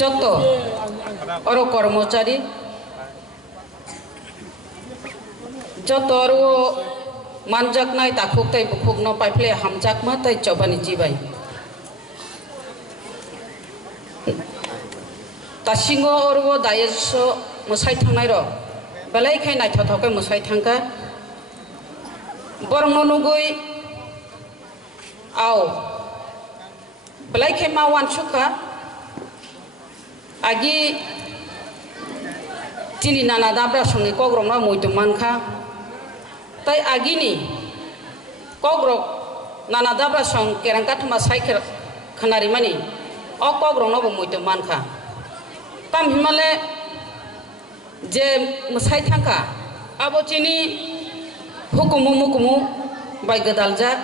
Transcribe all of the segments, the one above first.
যত অর কর্মচারী যত অর মানজাকনাই তাকুক তাই বুকুকনো পাইফ্লে হামজাকমা তাই চবানি জিবাই তাসিङो अरबो दायोसो मोसाय थांनाय र बेलायखाय नायथावथावखाय मोसाय थांखा बरंनो नुगै आव बेलायखाय मावान सुखा आगि तिनि नाना दाब्रा संनि कग्रमना मयतो मानखा ताई आगिनि कग्रक नाना दाब्रा सं केरांका थमा साइकेल खनारि मानि अ कग्रमनाबो मयतो मानखा ताम हिमाले जे मोसाय थांखा आबो चिनि हुकुमु बाय गदालजाक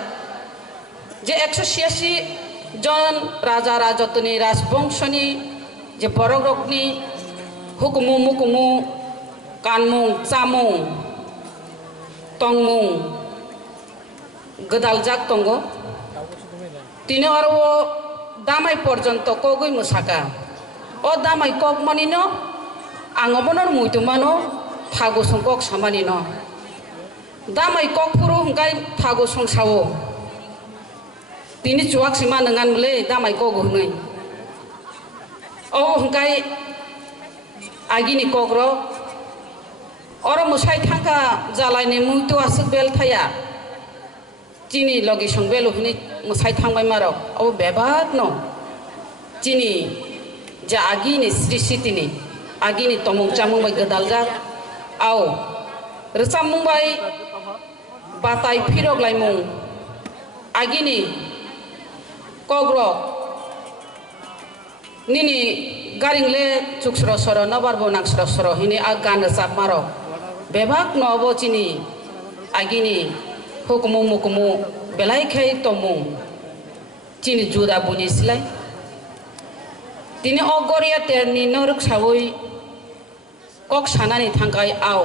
जे 186 जन राजा राजतनि राजबंशनि जे बरगरकनि हुकुमु कानमुं चामुं तंमुं गदालजाक तंगो तिनि आरो दामाय पर्यन्त कगै मोसाका ओ दामाय कक मानिनो आङबोनर मुइतुमानो थागो संकक सामानिनो दामाय कक पुरो हंगाय थागो संसावो तिनि जुवाक सिमा नङान मले दामाय कक होनै ओ हंगाय आगिनि कग्र अर मोसाय थांखा जालायनि मुइतु आसक बेल थाया चिनि लगे संबेल होनै मोसाय थांबाय मारो ओ बेबाक न चिनि जा आगिनि सृष्टिनि आगिनि तमुं चामुं बाय गदालजा आव रचामुं बाय बाताय फिरगलायमुं आगिनि कग्र निनि गारिंले चुक्सर सर नबारबो नांसर सर हिनि आ गान चाप मारो बेबाक नबो चिनि आगिनि हुकुमु मुकुमु बेलायखाय तमुं चिनि जुदा बुनिसलाय दिनै अगरिया तेरनि नरक सावै कक सानानि थांखाय आव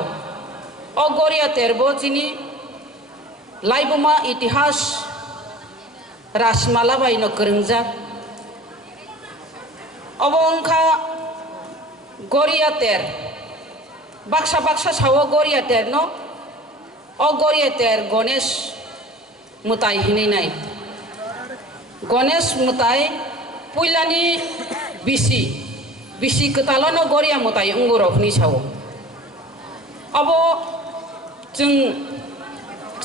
अगरिया तेरबो चिनि लाइबुमा इतिहास रासमाला बायनो गोरोंजाक अबंखा गरिया तेर बाक्सा सावो गरिया तेर न अगरिया तेर गणेश मुताय हिनैनाय गणेश मुताय पुइलानि बिसि कतालनो गरिया मुताय अंगुरफनि सावो अब जों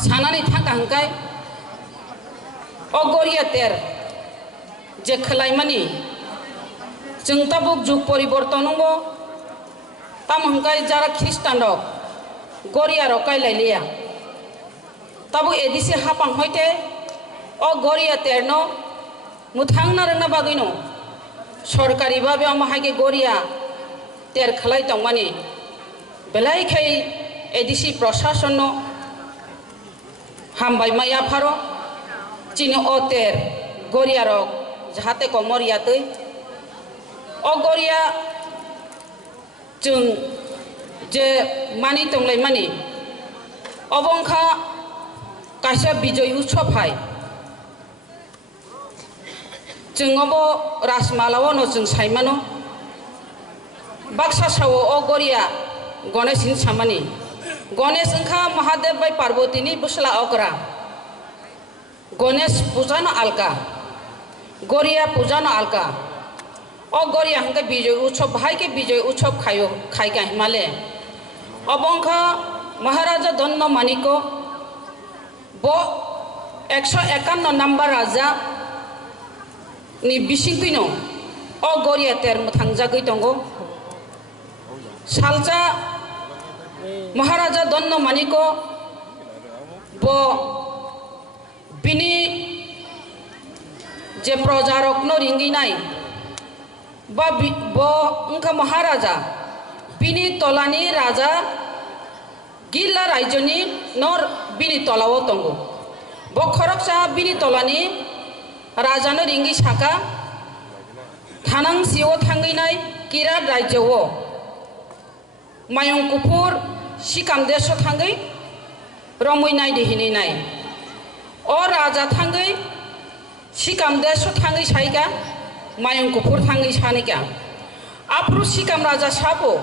सानानै थांखा हंखाय अगरिया तेर जे खोलायमानि जों ताबुक जुग परिवर्तन नंगो ताम हंखाय जारा ख्रिस्टान रक गरिया रक कायलायलिया ताबु एदिसे हापां हयते अ गरिया तेर न मुथांना रोंना बागैनो सरकारि भाबे माहागे गरिया तेर खलाय दंमानि बेलायखाय एदिसि प्रशासन हामबाय माया फारो चिनि अ तेर गरिया रक जाहाते कमरिया तै अ गरिया जों जे मानि तंलाय मानि अबंखा कायसा बिजय उत्सव हाय जोंबो रासमालावो न जों सायमानो बाक्सा सावो अ गरिया गणेश हिन सामानि गणेश अंखा महादेव बाय पार्वतीनि बुसला अकरा गणेश पूजा न अलका गरिया पूजा न अलका अ गरिया हंके विजय उत्सव भाई के विजय उत्सव खायो खायका हिमालय अबंखा महाराजा धन्य मानिको बो 151 नम्बर राजा नि बिसिंकिनो अ गरिया तेर थांजागै दंगो सालजा महाराजा धन्य मानिको बो बिनि जे प्रजारकनो रिंगिनाय बा बो उनका महाराजा बिनि तलानि राजा गिला रायजोनि नर बिनि तलाव दंगो बो खरकसा बिनि तलानि राजानो रिंगी साका थानांसियाव थांगैनाय किरात राज्योआव मायं कुफुर सिकाम देश थांगै रमैनाय दिहिनाय अ राजा थांगै सिकाम देश थांगै सायगा मायं कुफुर थांगै सानैगा Apru sikam raja sapo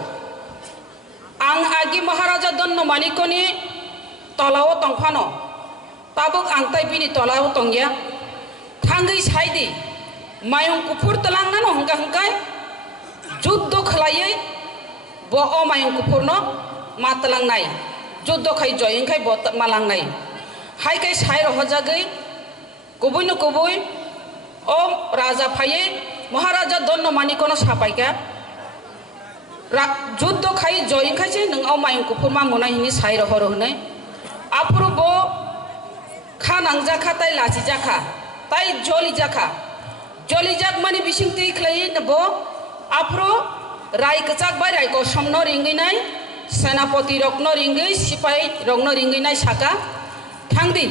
ang agi maharaja donno manikoni tolao tongphano tabuk ang tai bini tolao tongya thangai saidi mayong kupur telangnano hengkai juddo khalai bo o mayong kupurno matelangnai juddo khai joyingkai bo malangnai hai kai sai ro hojagai kubui no kubui o raja phaye maharaja donno manikono sapaika juddo khai joyingkai je nang o mayong kupur ma monai hini sai ro horo hnai apuru bo khanang jakha tai lachi jakha tai joli jakha joli jak mani bising tei khlai na bo apro rai kachak bai rai ko somno ringi nai senapati rokno ringi sipai rokno ringi nai saka thangdi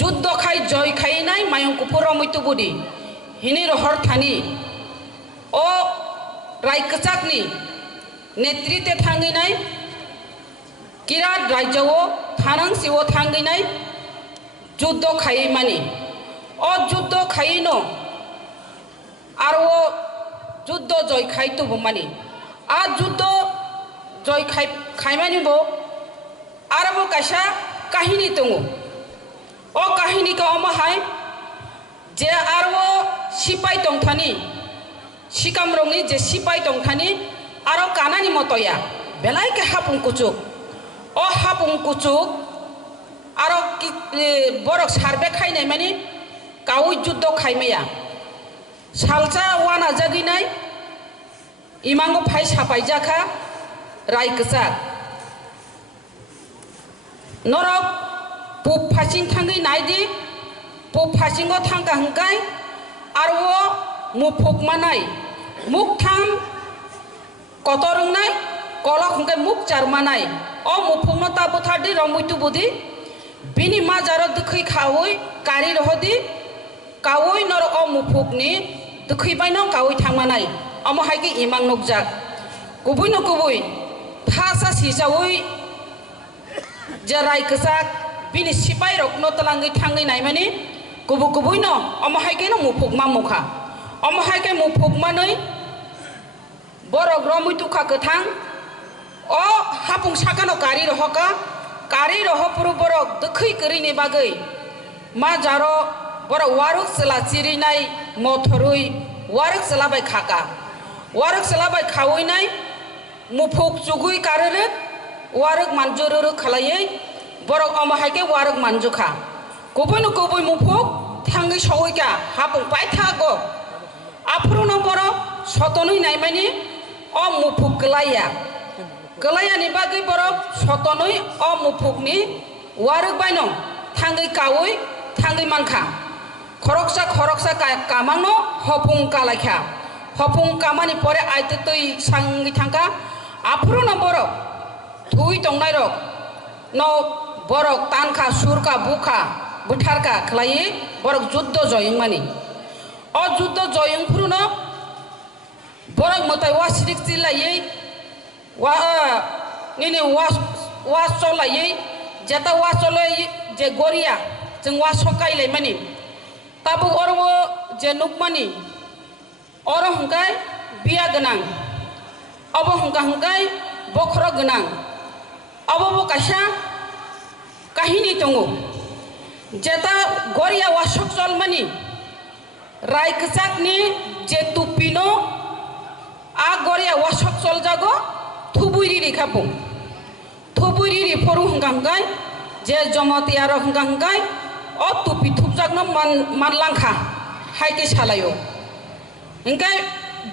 juddo khai joy khai nai mayong kupuro muitu budi hini rohor thani o rai kachak ni netrite thangi nai kirat rajyo thanang siwo thangi nai juddo khai mani o juddo khai no aro juddo joy khai tu bumani a juddo joy khai mani bo arabo kaisa kahini tongo o kahini ka omahai je aro sipai tongthani sikam rongni je sipai tongthani aro kanani motoya belai ke hapung kucuk o hapung kucuk aro borok sarbe khainai mani kawi juddo khaimeya salcha wana jaginai imango phai sapai jakha rai kachak norok pup phasing thangai naidi pup phasingo thangka hangkai arwo mufuk manai muk tham kotorungnai kolok hangkai muk charmanai o mufukno tabu thadi romuitu budi bini majaro dukhai khawoi kari rohodi kawoi nor o mufukni dukhai baino kawoi thangmanai amo haike imang nukjak kubui no kubui thasa sisawoi jarai kachak bini sipai rokno talangai thangai naimani kubu kubui no amo haike no mufuk mamukha amo haike mufuk manoi borok romui tukha kathang o hapung sakano kari rohoka kari rohopuru borok dukhai karini bagai ma jaro borok waruk sela chirinai mothorui waruk selabai khaka waruk selabai khawoi nai mufuk chugui karere waruk manjururu khalai borok omahaike waruk manjukha kubui no kubui mufuk thangai soika hapung pai thago afruno borok sotonui naimani o mufuk kelaya ni bagai borok sotonui o mufukni waruk baino thangai kawoi thangai mankha khoroksa kamano hopung kalaikha hopung kamani pore aite tui sangi thangka afruno borok thui tongnai rok no borok tankha surka bukha butharka khlai borok juddo joying mani o juddo joying phruno borok motai wasrik chilai wa nini was cholai jeta was cholai je goria jeng was sokai lai mani tabu orwo je nukmani oro hungkai biya genang abo hungkai bokhro genang abo bo kaisa kahini tongo jeta goria wasok chol mani rai kachak ni je tupino a goria wasok chol jago thubuiri ri khapung thubuiri ri foru hungkai je jomoti aro hungkai o tupi thupjakno manlangkha haike salayo hingkai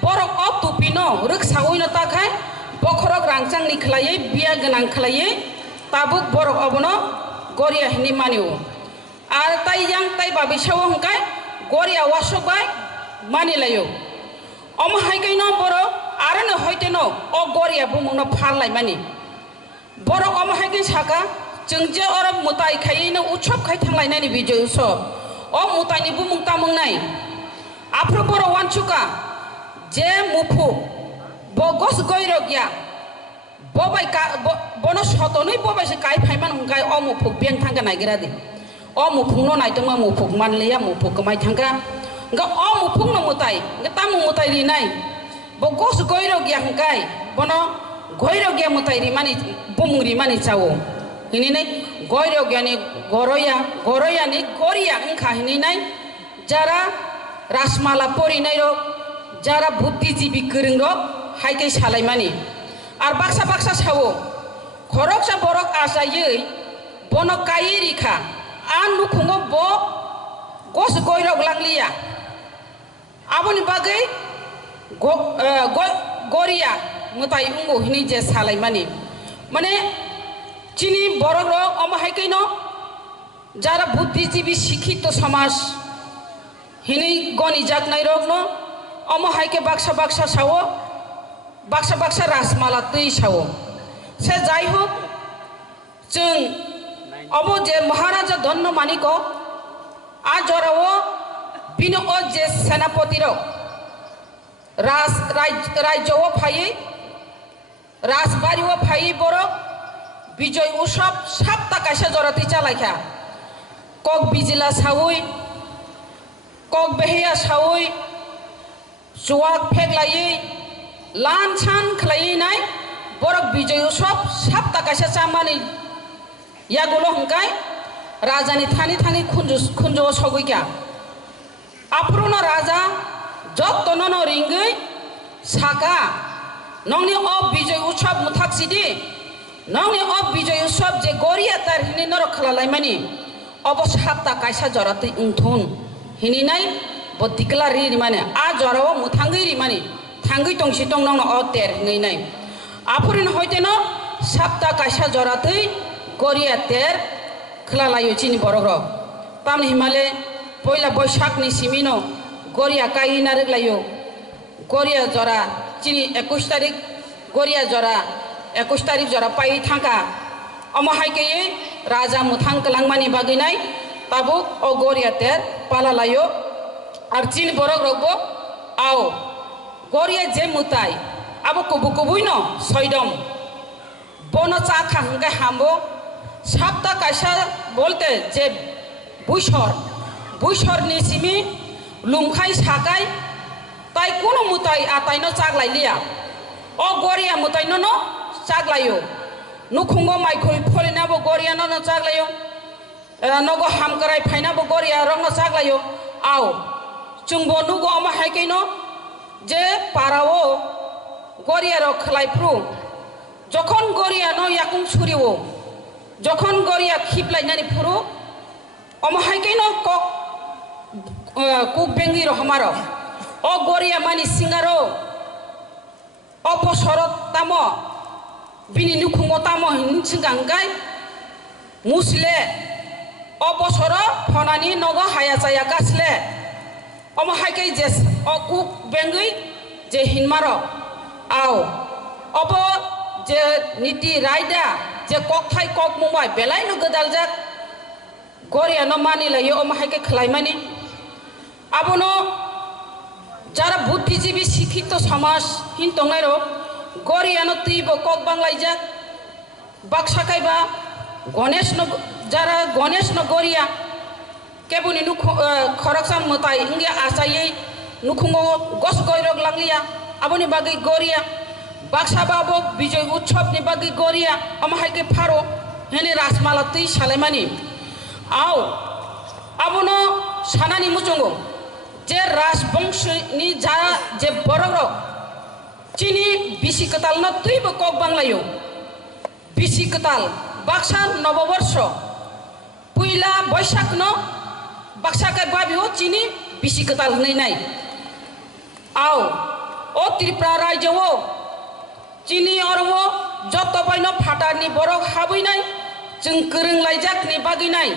borok o tupino ruksaoino takai bokhorok rangchang ni khlai biya genang khlai tabuk borok obono goria hini maniu ar tai yang tai babi sawo hingkai goria wasok bai manilayo omo haikai no borok arano hoiteno o goria bumungno pharlai mani borok omo haikai saka jengje orang mutai khai no utsob khai thanglai nai ni bijoi utsob o mutai ni bumung tamung nai afro boro wanchuka je mufu bogos goirogya bobai ka bono sotonoi bobai se kai phaiman hungkai o mufu beng thangka nagira di o mufu no nai tongma mufu manleya mufu kamai thangka ga o mufu no mutai ga tamung mutai ri nai bo gos goiro gya hangkai bono goiro gya mutai rimani bumung rimani chawo hini nai goiro gya ni goroya ni goria angkha hini nai jara rasmala pori nai ro jara buddhijibi goring ro haike salaimani ar baksa sawo khoroksa borok asayei bono kai rikha an nukhungo bo gos goiro langlia aboni bagai goria mutai ungo hini je salaimani mane chini borok ro omo haike no jara buddhijibi শিক্ষিত সমাজ hini goni jaknai rok no omo haike baksa sawo baksa rasmala tui sawo se jai hok जों obo je maharaja donno maniko a jorao bino o je senapati rok রাজ্য phi রাজবাড়ি ও phi বড় বিজয় উৎসব সাপ্তাহ কাইসা জরাতি চালাইখা cock বিজিলা সাউই cock বেহিয়া সাউই জোয়াক ফেগলাই লান ছান খালাই নাই বড় বিজয় উৎসব সাপ্তাহ কাইসা চামানি ইয়াগুলো হংকাই রাজানি থানি খুঞ্জ সগুইকা আফ্রনো রাজা যত্ন রিঙ্গই সাকা নংনি অব বিজয় উৎসব মুথাকসিদি নংনি অব বিজয় উৎসব যে গরিয়া তার হিনি নরক খালালাইমানি অব সাপ্তা কাইসা জরাতে উংথুন হিনি নাই বদিকলা রি মানে আ জরাও মুথাঙ্গই রি মানে থাঙ্গই টংসি টং নং অ তের হিনি নাই আফরিন হইতেন সাপ্তা কাইসা জরাতে গরিয়া তের খালালাইও চিনি বরগ্র তামনি হিমালে পয়লা বৈশাখনি সিমিনো গরিয়া কাইনা রেগলাইও গরিয়া জরা চিনি 21 তারিখ গরিয়া জরা 21 তারিখ জরা পাই থাকা অমহাইকে রাজা মুথাং কলাংমানি বাগিনাই তাবুক ও গরিয়াতে পালালাইও আর চিনি বরক রগবো আও গরিয়া যে মুতাই আবো কুবুই ন সৈদম বনো চা খাঙ্গে হামবো সাপ্তা কাইসা বলতে যে বুইসর নিসিমি লুংখাই সাকাই তাই কোনো মুতাই আতাই ন চাগলাইলিয়া ও গরিয়া মুতাই ন চাগলাইও নুখুঙ্গ মাইখুই ফলিনাবো গরিয়া ন চাগলাইও নগো হামকরাই ফাইনাবো গরিয়া রং চাগলাইও আও চুংবো নুগো আমা হাইকেই ন যে পারাও গরিয়া র খলাইফ্রু যখন গরিয়া ন ইয়াকুং ছুরিও যখন গরিয়া খিপলাইনানি ফুরু আমা হাইকেই ন কক কুক বেঙ্গি রহমার ও গরিয়া মানি সিঙ্গারো অপসরত তাম বিনি নুখুঙ্গ তাম হিনসিঙ্গাঙ্গাই মুসলে অপসর ফনানি নগ হায়া চায়া গাছলে অম হাইকে যে অ কুক বেঙ্গি যে হিনমার আও অব যে নীতি রায়দা যে কক থাই কক মুমাই বেলাই নু গদাল যাক গরিয়া ন মানি লাইও অম হাইকে খলাইমানি আবনো যারা বুদ্ধিজীবী শিক্ষিত সমাজ হিনতংনাইরো গরিয়ানো তুইব কক বাংলাইজাক বাকসাকাইবা গণেশ ন গরিয়া কেবুনি নু খরকসাম মতাই ইংগে আসাইই নুখুঙ্গ গস গৈরক লাংলিয়া আবনি বাগি গরিয়া বাকসাবাবো বিজয় উৎসব নি বাগি গরিয়া আমাহাইকে ফারো হেনে রাসমালা তুই সালেমানি আও আবনো সানানি মুচঙ্গো যে রাজবংশনি যা যে বড় চিনি বিশি কতাল ন তুইব কক বাংলাইও বিশি কতাল বাক্সা নববর্ষ পুইলা বৈশাখ ন বাক্সাকে বাবিও চিনি বিশি কতাল নাই আও ও ত্রিপুরা রাজ্য চিনি অরম যত বাইন ফাটানি বড় হাবই নাই जों गोरों लाइजाकनि बागैनाय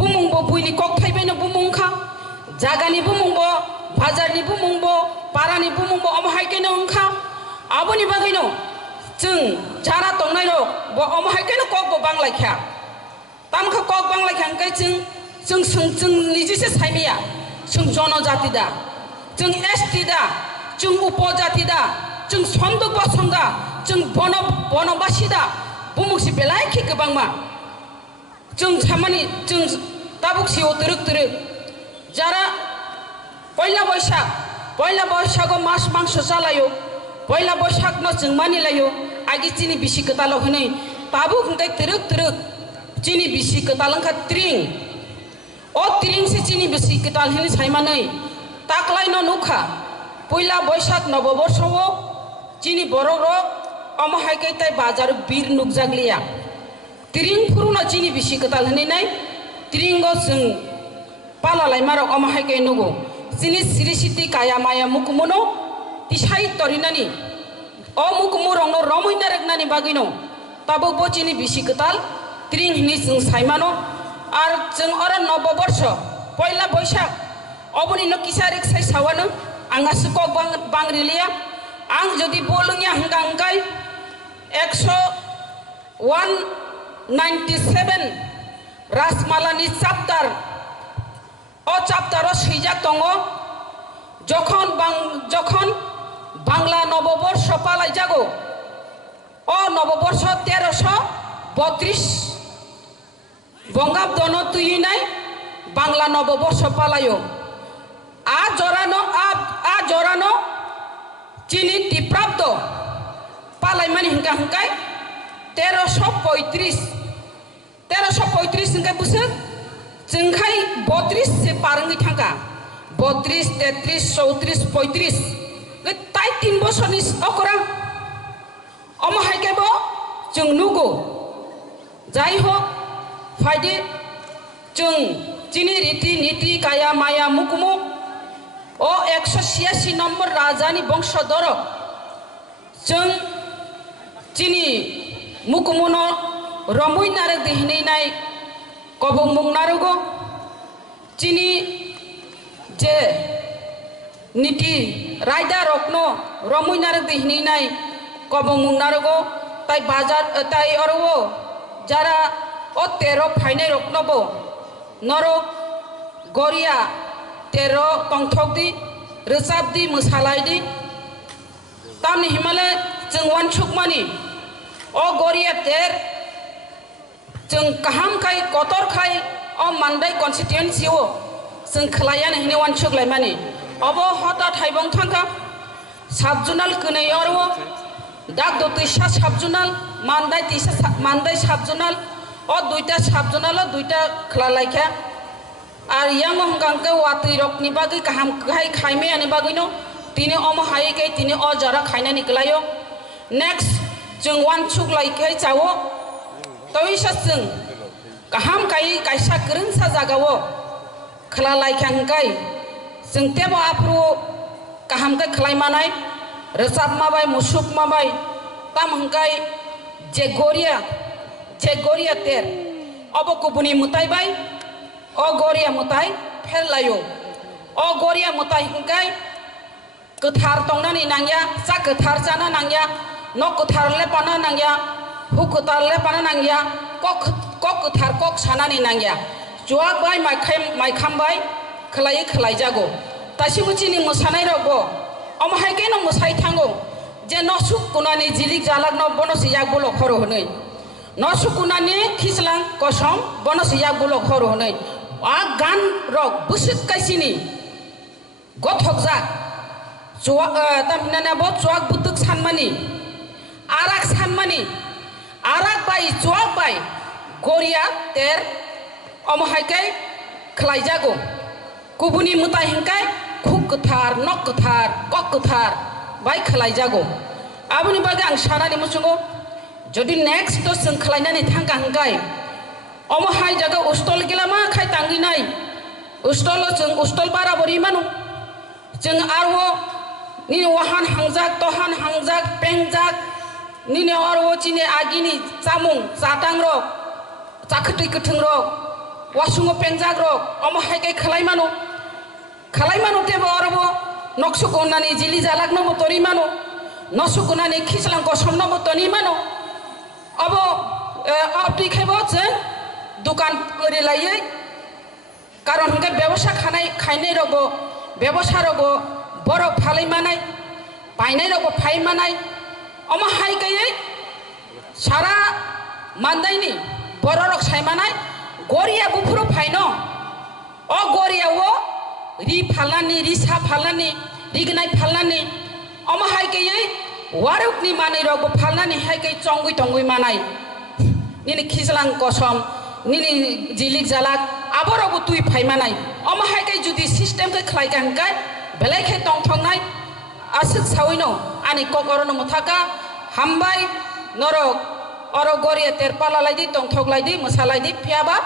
बुमुंबो बुइनि কক थाइबायनो बुमुंखा जागानि बुमुंबो बाजारनि बुमुंबो पारानि बुमुंबो अमहायकेनो ओंखा आबोनि बागैनो जों जारा तंनायरो बो अमहायकेनो ककबो बांलायखा तामखा कक बांलायखा ओंखाय जों निजिसे साइमिया जों जनजाति दा जों एसटी दा जों उपजाति दा जों सन्दक बासंदा जों बनबासि दा बुमुंसि बेलायखि गोबांमा जों सामानि जों दाबुकसियाव दरक जारा पयला बैसाख পয়লা বৈশাখ মাস মাংস চালাयो পয়লা বৈশাখ ন जों मानिलायो आगि चिनि बिसि कताल हनै ताबु हंखाय तिरुक तिरुक चिनि बिसि कताल हंखा त्रिं ओ त्रिं से चिनि बिसि कताल हनै साइमानै ताकलाय न नुखा पयला बैसाख नवबर्षव चिनि बर'र अमहायकै ताय बाजार बीर नुकजाग्लिया त्रिं फुरुन चिनि बिसि कताल हनै नाय त्रिंगो जों पालालाय मारक अमहायकै नुगो चिनि सिरि सिति काया माया मुकुमुनो तिसाइ तरिनानि ओ मुकुमुरंनो रमैना रेगनानि बागैनो ताबो बचिनि बिसि कताल त्रिं हनै जों साइमानो आर जों अर नवबर्ष पयला बैसाख अबनि न किसारिक साइ सावानो आंगासो कक बांग्रिलिया आं जदि बोलोंया हंगा हंगाय 197 राजमालानि चैप्टार ओ चैप्टारो सैजा दङ जखन बांला नवबर्ष पालाय जागो ओ नवबर्ष 1332 बंगाब्दन तुयिनाय बांला नवबर्ष पालायो आ जरानो चिनि तिप्राब्द पालाय मानि हंगा हंगाय 1335 हंगाय बोसोर जोंखाय 32 से पारंगि थांगा 32 33 34 35 ताय 3 बोसोरनि अकरा अमहायकेबो जों नुगो जाय हो फायदे जों चिनि रीति नीति काया माया मुकुमु ओ 186 नम्बर राजानि वंशधर जों चिनि मुकुमुनो रमैनारे देहनैनाय कबुं मुंनारुगो चिनि जे नीति रायदा रकनो रमैनारे देहनैनाय कबुं मुंनारुगो ताई बाजार ताई अरवो जारा ओ 13 फाइनाय रकनबो नरक गरिया 13 कंथकदि रोजाबदि मोसालायदि तामनि हिमालय जों वानसुकमानि ओ गरिया 13 जों काहामखाय कतरखाय ओ मानदाय कन्स्टिट्युएन्सिव जों खलायान हिने वानसुकलाय मानि अब हता थाइबं थांखा साबजुनाल कनै अरवो दाग दतैसा साबजुनाल मानदाय साबजुनाल ओ दुइटा साबजुनाल दुइटा खलालायखा आर याम हंगांके वातै रकनि बागै काहाम खाय खायमेयानि बागैनो तिनि अमहायकै तिनि अ जरा खायना निकलायो नेक्स्ट जों वानसुक लायखै जावो तैसा जों काहाम खाय कायसा गोरोंसा जागावो खला लायखांखाय जों तेबो आफ्रु काहामखाय खलायमानाय रोजाब माबाय मुसुक माबाय ताम हंखाय जे गरिया 13 अब गुबुनि मुतायबाय ओ गरिया मुताय फेरलायो ओ गरिया मुताय हंखाय गोथार तंनानै नांया जा गोथार जाना नांया न गोथार लेपाना नांया हु गोथार लेपाना नांया कक गोथार कक सानानै नांया जुवाबाय मायखामबाय खलायै खलाय जागो दासिमबो चिनि मोसानाय रगो अमहायकै न मोसाय थांगो जे न सुकुनानि जिलिक जालाक न बनस याक बोलो खर हनै न सुकुनानि खिसलां कसम बनस याक बोलो खर हनै आ गान रक बुसुक कायसिनि गथक जा जुवा तामनाना बो जुवाक बुतुक सानमानि आराक सानमानि आराक बाय जुवाक बाय गरिया 13 अमहायकै खलाय जागो गुबुनि मुताय हंखाय खुब गोथार नक गोथार कक गोथार बाय खलाय जागो आबुनि बागै आं सानानि मुसुंगो जदि नेक्स्ट तो जों खलायनानै थांगा हंखाय अमहाय जागा उस्तल गेलामा खाय तांगिनाय उस्तल जों उस्तल बाराबरि मानु जों आरो नि वाहान हांजाक तहान हांजाक पेंजाक निने आरो चिने आगिनि जामुं जातां रक जाखोथै गोथों रक वासुङो पेंजाक रक अमहायकै खलायमानो तेबो आरो नक्सुकनानि जिलि जालाकनो मोतरि मानो नसुकनानि खिसलांको समनो मोतनि मानो अब अपटिखेबो जों दुकान ओरिलायै कारण हंगे व्यवसाय खायनाय रगो व्यवसाय रगो बरफ फालैमानाय बायनाय रगो फायमानाय अमहायकै सारा मानदायनि बररक सायमानाय गरिया बुफुरो फायनो अ गरियावो रि फालानि रिसा फालानि dignai phalnani oma haike yai waruk ni manai rok phalnani haike chongui tongui manai nini khizlang kosom nini jilik jalak aborok tui phaimanai oma haike judi system ke khlaikan kai belai khe tong thongnai asik sawino ani kokorono muthaka hambai norok oro goria terpala laidi tong thok laidi musalaidi phiaba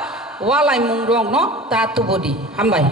walai mungrong no ta tubodi hambai